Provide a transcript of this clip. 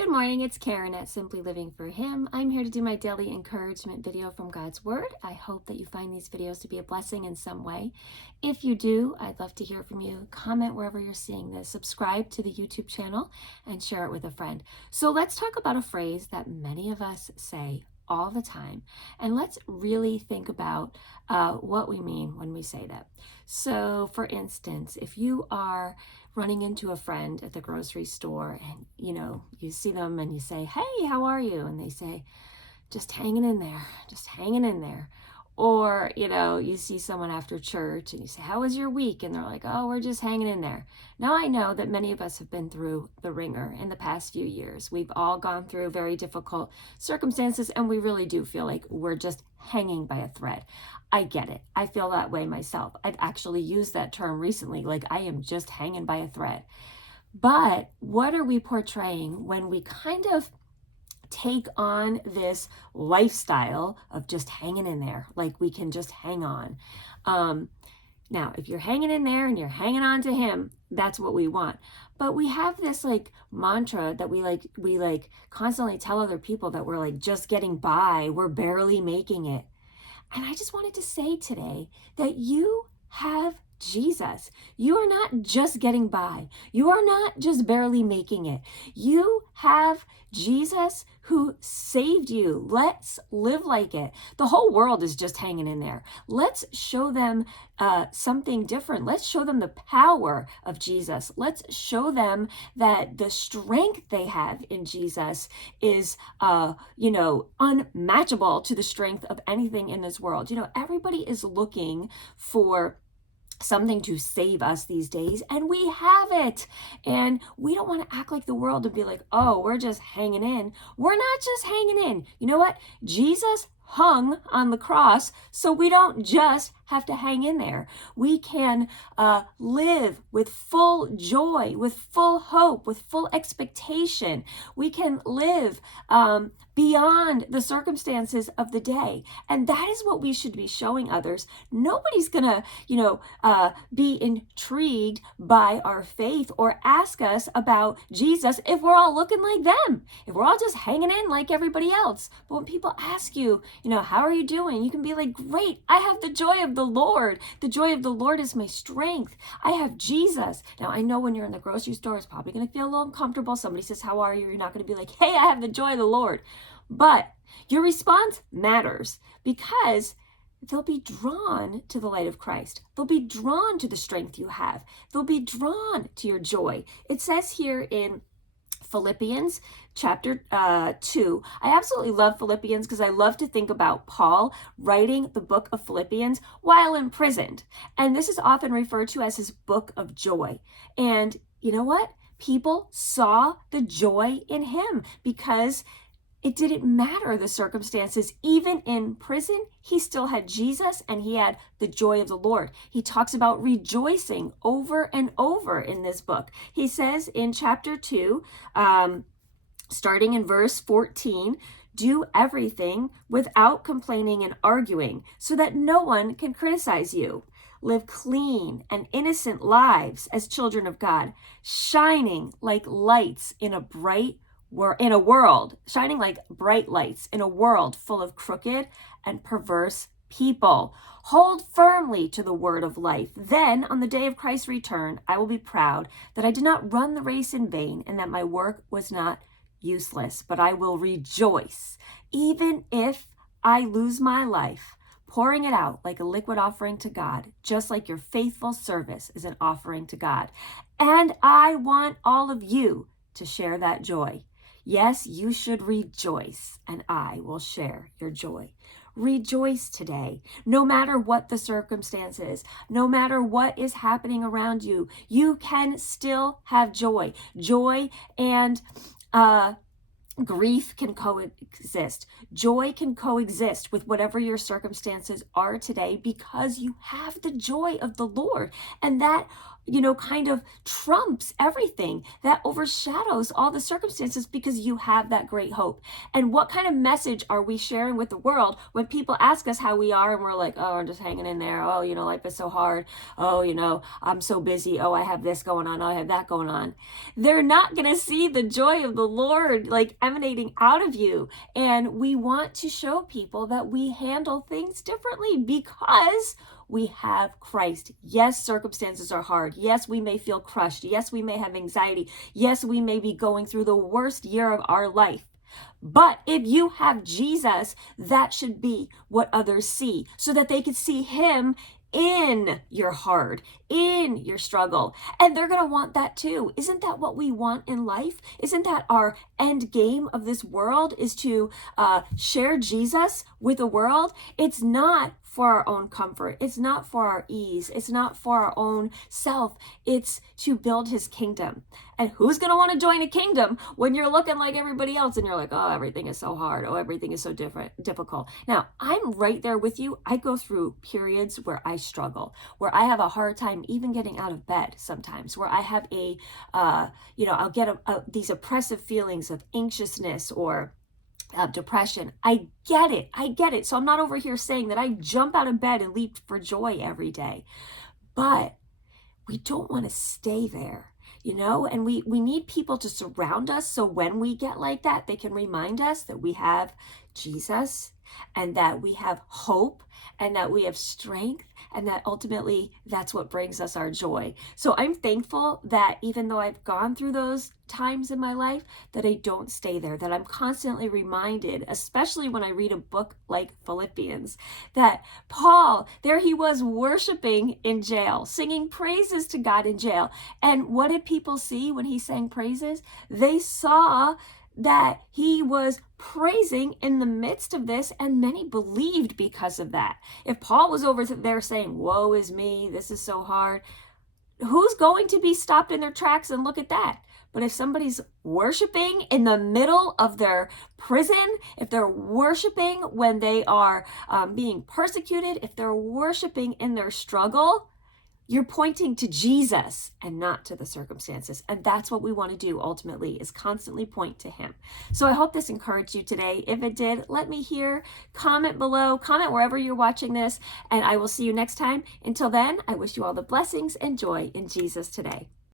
Good morning, it's Karen at Simply Living for Him. I'm here to do my daily encouragement video from God's Word. I hope that you find these videos to be a blessing in some way. If you do, I'd love to hear from you. Comment wherever you're seeing this. Subscribe to the YouTube channel and share it with a friend. So let's talk about a phrase that many of us say all the time. And let's really think about what we mean when we say that. So for instance, if you are running into a friend at the grocery store and you see them and you say, "Hey, how are you?" And they say, "Just hanging in there, just hanging in there." Or, you see someone after church and you say, "How was your week?" And they're like, "Oh, we're just hanging in there." Now, I know that many of us have been through the ringer in the past few years. We've all gone through very difficult circumstances, and we really do feel like we're just hanging by a thread. I get it. I feel that way myself. I've actually used that term recently, like I am just hanging by a thread. But what are we portraying when we kind of take on this lifestyle of just hanging in there, like we can just hang on? Now, if you're hanging in there and you're hanging on to Him, that's what we want. But we have this mantra that we constantly tell other people that we're just getting by, we're barely making it. And I just wanted to say today that you have Jesus. You are not just getting by. You are not just barely making it. You have Jesus who saved you. Let's live like it. The whole world is just hanging in there. Let's show them something different. Let's show them the power of Jesus. Let's show them that the strength they have in Jesus is, unmatchable to the strength of anything in this world. Everybody is looking for something to save us these days, and we have it. And we don't want to act like the world and be like, "Oh, we're just hanging in." We're not just hanging in. You know what? Jesus hung on the cross, so we don't just have to hang in there. We can live with full joy, with full hope, with full expectation. We can live beyond the circumstances of the day. And that is what we should be showing others. Nobody's gonna, be intrigued by our faith or ask us about Jesus if we're all looking like them, if we're all just hanging in like everybody else. But when people ask you, "How are you doing?" you can be like, "Great, I have the joy of the Lord. The joy of the Lord is my strength. I have Jesus." Now, I know when you're in the grocery store, it's probably going to feel a little uncomfortable. Somebody says, "How are you?" You're not going to be like, "Hey, I have the joy of the Lord." But your response matters, because they'll be drawn to the light of Christ. They'll be drawn to the strength you have. They'll be drawn to your joy. It says here in Philippians chapter 2. I absolutely love Philippians because I love to think about Paul writing the book of Philippians while imprisoned. And this is often referred to as his book of joy. And you know what? People saw the joy in him because it didn't matter the circumstances. Even in prison, he still had Jesus and he had the joy of the Lord. He talks about rejoicing over and over in this book. He says in chapter 2, starting in verse 14, "Do everything without complaining and arguing, so that no one can criticize you. Live clean and innocent lives as children of God, shining like lights in a world, shining like bright lights in a world full of crooked and perverse people. Hold firmly to the word of life. Then, on the day of Christ's return, I will be proud that I did not run the race in vain and that my work was not useless, but I will rejoice, even if I lose my life, pouring it out like a liquid offering to God, just like your faithful service is an offering to God. And I want all of you to share that joy. Yes, you should rejoice, and I will share your joy." Rejoice today, no matter what the circumstances, no matter what is happening around you. You can still have joy. Joy and grief can coexist. Joy can coexist with whatever your circumstances are today because you have the joy of the Lord. And that, kind of trumps everything, that overshadows all the circumstances, because you have that great hope. And what kind of message are we sharing with the world when people ask us how we are and we're like, oh, I'm just hanging in there. Oh, life is so hard. Oh, I'm so busy. Oh, I have this going on. Oh, I have that going on. They're not going to see the joy of the Lord like emanating out of you. And we want to show people that we handle things differently because we have Christ. Yes, circumstances are hard. Yes, we may feel crushed. Yes, we may have anxiety. Yes, we may be going through the worst year of our life. But if you have Jesus, that should be what others see, so that they could see him in your hard, in your struggle. And they're going to want that too. Isn't that what we want in life? Isn't that our end game of this world, is to share Jesus with the world? It's not for our own comfort. It's not for our ease. It's not for our own self. It's to build his kingdom. And who's going to want to join a kingdom when you're looking like everybody else and you're like, oh, everything is so hard. Oh, everything is so difficult. Now, I'm right there with you. I go through periods where I struggle, where I have a hard time even getting out of bed sometimes, where I have I'll get these oppressive feelings of anxiousness or depression. I get it. So I'm not over here saying that I jump out of bed and leap for joy every day, but we don't want to stay there, and we need people to surround us. So when we get like that, they can remind us that we have Jesus and that we have hope and that we have strength, and that ultimately that's what brings us our joy. So I'm thankful that even though I've gone through those times in my life, that I don't stay there, that I'm constantly reminded, especially when I read a book like Philippians, that Paul, there he was worshiping in jail, singing praises to God in jail. And what did people see when he sang praises? They saw that he was praising in the midst of this, and many believed because of that. If Paul was over there saying, woe is me, this is so hard, who's going to be stopped in their tracks and look at that? But if somebody's worshiping in the middle of their prison, if they're worshiping when they are being persecuted, if they're worshiping in their struggle, you're pointing to Jesus and not to the circumstances. And that's what we want to do ultimately, is constantly point to him. So I hope this encouraged you today. If it did, let me hear. Comment below, comment wherever you're watching this, and I will see you next time. Until then, I wish you all the blessings and joy in Jesus today.